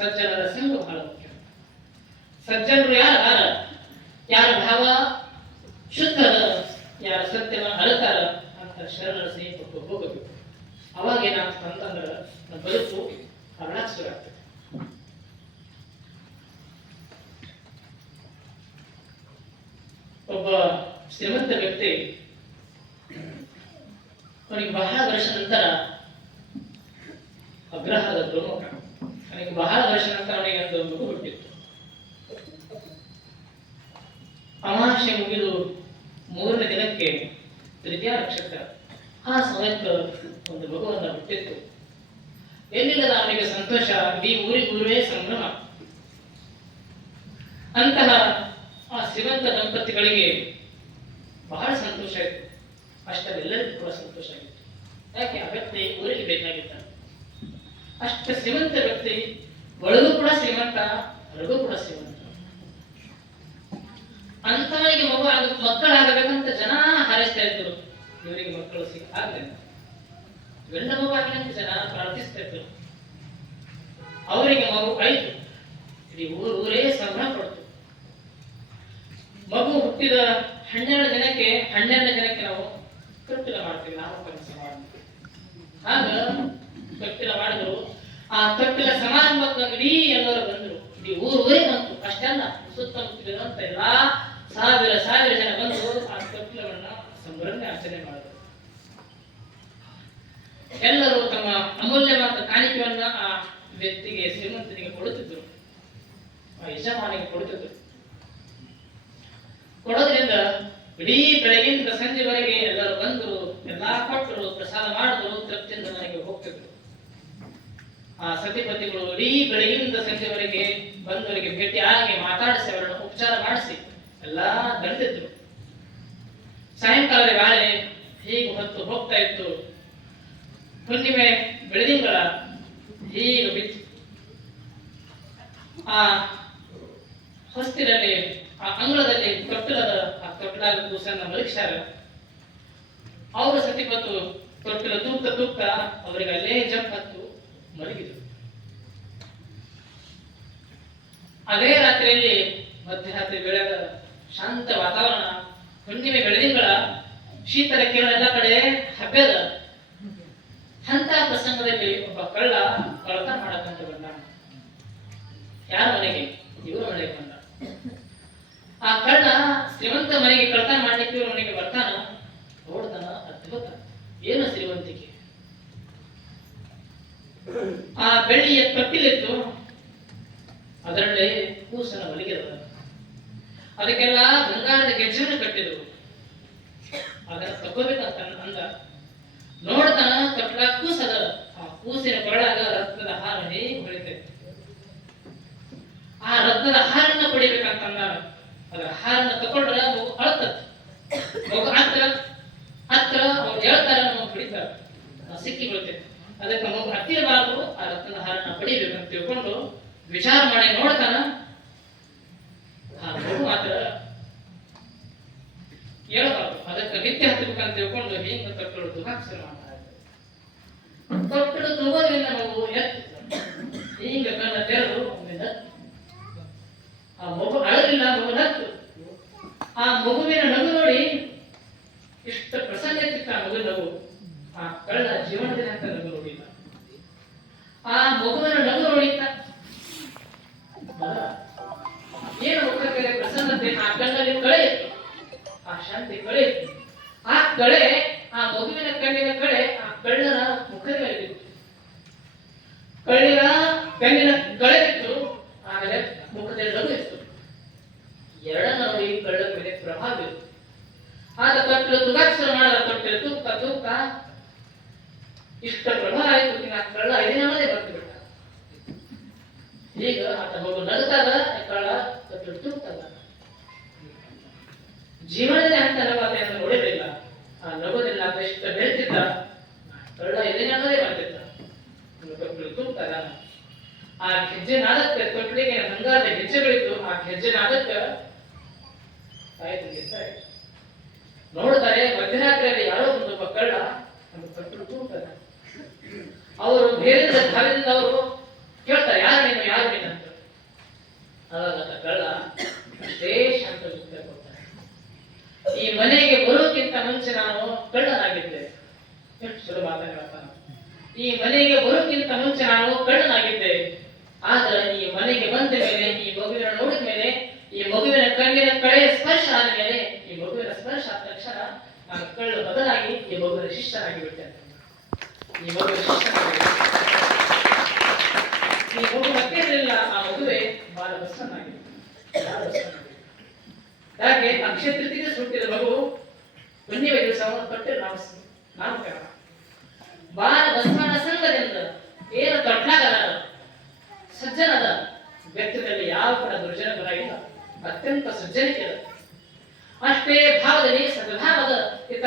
ಸಜ್ಜನರ ಸಂಘ ಬಹಳ ಮುಖ್ಯ. ಸಜ್ಜನರು ಯಾರ ಭಾವ ಶುದ್ಧ, ಯಾರ ಸತ್ಯನ ಅಳತಾರ ಅಂತ ಶರಣರ ಸ್ನೇಹಿತರು ಹೋಗಬೇಕು. ಅವಾಗ ಏನಾಗ್ತಂತಂದ್ರ ನಮ್ಮ ಬದುಕು ಅರಳಾಕ್ ಶುರು ಆಗ್ತದೆ. ಒಬ್ಬ ಶ್ರೀಮಂತ ವ್ಯಕ್ತಿ ಅವನಿಗೆ ಬಹಳ ವರ್ಷ ನಂತರ ಅಗ್ರಹಾರದ ಪ್ರಮುಖ, ಅವನಿಗೆ ಬಹಳ ವರ್ಷ ನಂತರ ಅವನಿಗೆ ಒಂದು ಮಗು ಹುಟ್ಟಿತ್ತು. ಅಮಾವಾಸ್ಯೆ ಮುಗಿದು 3ನೇ ದಿನಕ್ಕೆ ತೃತೀಯ ನಕ್ಷತ್ರ, ಆ ಸಮಯಕ್ಕೆ ಒಂದು ಮಗುವನ್ನ ಹುಟ್ಟಿತ್ತು. ಎಲ್ಲಿಲ್ಲದ ಅವನಿಗೆ ಸಂತೋಷ, ಇಡೀ ಊರೇ ಸಂಭ್ರಮ. ಅಂತಹ ಆ ಶ್ರೀಮಂತ ದಂಪತಿಗಳಿಗೆ ಬಹಳ ಸಂತೋಷ ಆಯಿತು. ಅಷ್ಟೆಲ್ಲರಿಗೂ ಕೂಡ ಸಂತೋಷ ಆಗಿತ್ತು. ಯಾಕೆ? ಆ ವ್ಯಕ್ತಿ ಊರಿಗೆ ಬೇಕಾಗಿದ್ದ. ಅಷ್ಟ ಶ್ರೀಮಂತ ವ್ಯಕ್ತಿ, ಒಳಗೂ ಕೂಡ ಶ್ರೀಮಂತ, ಹೊರಗೂ ಕೂಡ ಶ್ರೀಮಂತ. ಅಂತವನಿಗೆ ಮಕ್ಕಳಾಗಬೇಕಂತ ಜನ ಹಾರೈಸ್ತಾ ಇದ್ರು. ಇವರಿಗೆ ಮಕ್ಕಳು ಆಗಲಿಲ್ಲ. ಗಂಡ ಮಗು ಆಗಲಿ ಜನ ಪ್ರಾರ್ಥಿಸ್ತಾ ಇದ್ರು. ಅವರಿಗೆ ಮಗು ಆಯ್ತು. ಇಡೀ ಊರೇ ಸಂಭ್ರಮ ಪಡ್ತು. ಮಗು ಹುಟ್ಟಿದ 12ನೇ ದಿನಕ್ಕೆ ನಾವು ಕಟ್ಟಿಲ ಮಾಡ್ತೀವಿ, ನಾಮಕರಣ ಸಮಾರಂಭ. ಆಗ ಕಟ್ಟಿಲ ಮಾಡಿದ್ರು. ಆ ಕಟ್ಟಿಲ ಸಮಾರಂಭಕ್ಕೆ ಇಡೀ ಎಲ್ಲರೂ ಬಂದರು. ಇಡೀ ಊರೇ ಬಂತು. ಅಷ್ಟೆಲ್ಲ ಸುತ್ತಮುತ್ತಲಿರುವಂತ ಎಲ್ಲಾ ಸಾವಿರ ಜನ ಬಂದು ಆ ಕಟ್ಟಿಲವನ್ನ ಸಂಭ್ರಮ ಆಚರಣೆ ಮಾಡಿದ್ರು. ಎಲ್ಲರೂ ತಮ್ಮ ಅಮೂಲ್ಯವಾದ ಕಾಣಿಕೆಯನ್ನ ಆ ವ್ಯಕ್ತಿಗೆ, ಶ್ರೀಮಂತನಿಗೆ ಕೊಡುತ್ತಿದ್ರು, ಆ ಯಜಮಾನಿಗೆ ಕೊಡುತ್ತಿದ್ರು. ಕೊಡೋದ್ರಿಂದ ಇಡೀ ಬೆಳಗಿಂದ ಸಂಜೆವರೆಗೆ ಎಲ್ಲರೂ ಬಂದರು, ಎಲ್ಲಾ ಕೊಟ್ಟರು, ಪ್ರಸಾದ ಮಾಡಿದ್ರು, ತೃಪ್ತಿಯಿಂದ ಮನೆಗೆ ಹೋಗ್ತಿದ್ರು. ಆ ಸತಿಪತಿಗಳು ಇಡೀ ಬೆಳಗಿಂದ ಸಂಜೆವರೆಗೆ ಬಂದವರಿಗೆ ಭೇಟಿ ಆಗಿ ಮಾತಾಡಿಸಿ ಅವರನ್ನು ಉಪಚಾರ ಮಾಡಿಸಿ ಎಲ್ಲಾ ದಂಡಿದ್ರು. ಸಾಯಂಕಾಲದ ವೇಳೆ ಹೀಗೆ ಹೊತ್ತು ಹೋಗ್ತಾ ಇತ್ತು. ಹುಣ್ಣಿಮೆ ಬೆಳದಿಂಗಳ ಹೀಗೆ ಬಿತ್ತು. ಆ ಹೊಸ್ತಿಲಲ್ಲಿ, ಆ ಅಂಗಳದಲ್ಲಿ ತೊಟ್ಟಿಲಾದ ಕೂಸನ್ನ ಮಲಗಿಸ್ಯಾರ. ಅವರ ಸತಿಪತ್ತು ತೊಟ್ಟಿಲ ತೂಗ್ತಾ ಅವರಿಗೆ ಅಲ್ಲೇ ಜಂಪ್ ಹತ್ತು ಮಲಗಿದ್ರು. ಅದೇ ರಾತ್ರಿಯಲ್ಲಿ ಮಧ್ಯರಾತ್ರಿ ಬೆಳೆದ ಶಾಂತ ವಾತಾವರಣ, ಹುಣ್ಣಿಮೆ ಬೆಳದಿಂಗಳ ಶೀತಲ ಕಿರಣ ಎಲ್ಲ ಕಡೆ ಹಬ್ಬದ. ಅಂತ ಪ್ರಸಂಗದಲ್ಲಿ ಒಬ್ಬ ಕಳ್ಳ ಕಳ್ಳತನ ಮಾಡಕ್ಕಂತ ಬಂದ. ಯಾರ ಮನೆಗೆ? ಇವರ ಮನೆಗೆ ಬಂದ. ಆ ಕಳ್ಳ ಶ್ರೀಮಂತ ಮನೆಗೆ ಕಳ್ಳತನ ಮಾಡ್ಲಿಕ್ಕೆ ಇವ್ರ ಮನೆಗೆ ಬರ್ತಾನ. ನೋಡ್ತಾನ, ಅದ್ಭುತ, ಏನು ಶ್ರೀಮಂತಿಕೆ! ಆ ಬೆಳ್ಳಿಯ ತೊಟ್ಟಿಲಿತ್ತು, ಅದರಲ್ಲಿ ಕೂಸನ ಮಲಗಿದ. ಅದಕ್ಕೆಲ್ಲ ಬಂಗಾರದ ಗೆಜ್ಜೆಯನ್ನು ಕಟ್ಟಿದ್ರು. ಅದನ್ನ ತಗೋಬೇಕಂತ ಅಂದ. ನೋಡ್ತಾನ, ತೊಟ್ಲ ಕೂಸದ. ಆ ಕೂಸಿನ ಕೊರಳಾಗ ರಕ್ತದ ಹಾರ ಹೇಗೆ ಹೊಳಿತೈತೆ. ಆ ರಕ್ತದ ಹಾರನ್ನ ಪಡಿಬೇಕಂತ ಅಂದಾನ. ಅದರ ಹಾರನ್ನ ತಕೊಂಡ್ರ ಮಗು ಅಳತತ್. ಮಗು ಹತ್ರ ಅವ್ರು ಹೇಳ್ತಾರ, ನಾವು ಹೊಡಿತಾರ, ಸಿಕ್ಕಿ ಬೀಳ್ತೈತೆ. ಅದಕ್ಕೆ ಮಗು ಹತ್ತಿರಬಾರ್ದು, ಆ ರಕ್ತದ ಹಾರನ್ನ ಪಡಿಬೇಕಂತ ತಿಳ್ಕೊಂಡು ವಿಚಾರ ಮಾಡಿ ನೋಡ್ತಾನ. ಆ ಮಗು ಮಾತ್ರ ಹೇಳ್ಬಾರ್ದು, ಅದಕ್ಕೆ ನಿತ್ಯ ಹತ್ತಬೇಕಂತ ತಿಳ್ಕೊಂಡು ಹಿಂಗ ತೊಟ್ಟಳು ತುಗಾಕ್ಷರ ಮಾಡ್ತಾರೆ. ತೊಟ್ಟಳು ತಗೋದ್ರಿಂದ ಮಗು ಹಿಂಗ ಕಣ್ಣ ತೆರೆದು ಆ ಮಗು ಅಳಲಿಲ್ಲ, ಮಗು ನತ್ತು. ಆ ಮಗುವಿನ ನಗು ನೋಡಿ ಇಷ್ಟ ಪ್ರಸನ್ನ ಇತ್ತು. ಆ ಮಗು ನಗು, ಆ ಕಳ್ಳ ಜೀವನದಲ್ಲಿ ಅಂತ ನಗು ನೋಡಿಲ್ಲ. ಆ ಮಗುವಿನ ನಗು ನೋಡಿತ್ತ ಏನು ಮುಖಕ್ಕೆ ಪ್ರಸನ್ನತೆ. ಆ ಕಣ್ಣಲ್ಲಿ ಕಳೆ ಇತ್ತು, ಆ ಶಾಂತಿ ಕಳೆ ಇತ್ತು. ಆ ಕಳೆ, ಆ ಮಗುವಿನ ಕಣ್ಣಿನ ಕಳೆ ಆ ಕಳ್ಳನ ಮುಖದ ಮೇಲೆ ಇತ್ತು. ಕಳ್ಳಿನ ಕಣ್ಣಿನ ಕಳೆ ಇತ್ತು, ಆಮೇಲೆ ಮುಖದಲ್ಲಿ ನಗು ಇತ್ತು. ಎರಡನ್ನ ನೋಡಿ ಕಳ್ಳ ಮೇಲೆ ಪ್ರಭಾವ ಇತ್ತು. ಆದ ತೊಟ್ಟಲು ತುಗಾಕ್ಷರ ಮಾಡದ ತೊಟ್ಟಲು ತೂಗ್ತಾ ಇಷ್ಟ ಪ್ರಭಾವ ಆಯ್ತು. ಆ ಕಳ್ಳ ಇದೇನಲ್ಲೇ ಬರ್ತು ಬಿಟ್ಟ. ಈಗ ಆತ ಮಗು ನಗುತ್ತಾಗ, ಕಳ್ಳ ತೊಟ್ಟಲು ತೂಗ್ತದ. ಜೀವನದಲ್ಲಿ ಅಂತ ನಗವಾತೆಯನ್ನು ನೋಡಿರಲಿಲ್ಲ. ಆ ನಗುದಿಲ್ಲ ಅಂತ ಇಷ್ಟ ಬೆಳೆತಿದ್ದ. ಕಳ್ಳ ಇದೇನಲ್ಲೇ ಬರ್ತಿದ್ದ. ತೊಟ್ಟಲು ತೂಗ್ತದ. ಆ ಹೆಜ್ಜೆ ನಾದಕ್ಕೆ, ತೊಟ್ಟಲಿಗೆ ಹಂಗಾದ ಹೆಜ್ಜೆಗಳಿತ್ತು. ಆ ಹೆಜ್ಜೆ ನಾದಕ್ಕೆ ನೋಡ್ತಾರೆ. ಮಧ್ಯರಾತ್ರಿಯಲ್ಲಿ ಯಾರೋ ಒಂದು ಕಳ್ಳ ನಮ್ಮ ತೊಟ್ಟಲು ತೂಗ್ತದ. ಅವರು ಬೇರೆ ಭಾಗದಿಂದ ಅವರು ಕೇಳ್ತಾರೆ, ಯಾರು ನೀನು, ಯಾರು ಈ ಮನೆಗೆ ಬರೋಕ್ಕಿಂತ ಮುಂಚೆ ನಾನು ಕಳ್ಳನಾಗಿದ್ದೆ. ಆದ್ರೆ ಈ ಮನೆಗೆ ಬಂದ ಮೇಲೆ, ಈ ಮಗುವಿನ ನೋಡಿದ ಮೇಲೆ, ಈ ಮಗುವಿನ ಕಣ್ಣಿನ ಕಳೆಯ ಸ್ಪರ್ಶ ಆದ ಮೇಲೆ, ಈ ಮಗುವಿನ ಸ್ಪರ್ಶ ಆದ ತಕ್ಷಣ ನಾನು ಕಳ್ಳ ಬದಲಾಗಿ ಈ ಮಗುವಿನ ಶಿಷ್ಯನಾಗಿ ಬಿಟ್ಟೆ. ಈ ಮಗುವಿನ ಶಿಷ್ಯನಾಗಿ ಈ ಮಗು ಮತ್ತೆ ಇರಲಿಲ್ಲ, ಆ ಮಗುವೆ ಬಾಲಬಸವನಾಗಿದೆ. ಯಾಕೆ? ಅಕ್ಷಯ ತೃತೀಯ ಹುಟ್ಟಿದ ಮಗು ಹುಣ್ಣಿಮೆ ದಿವಸ ತೊಟ್ಟೆ ನಾವು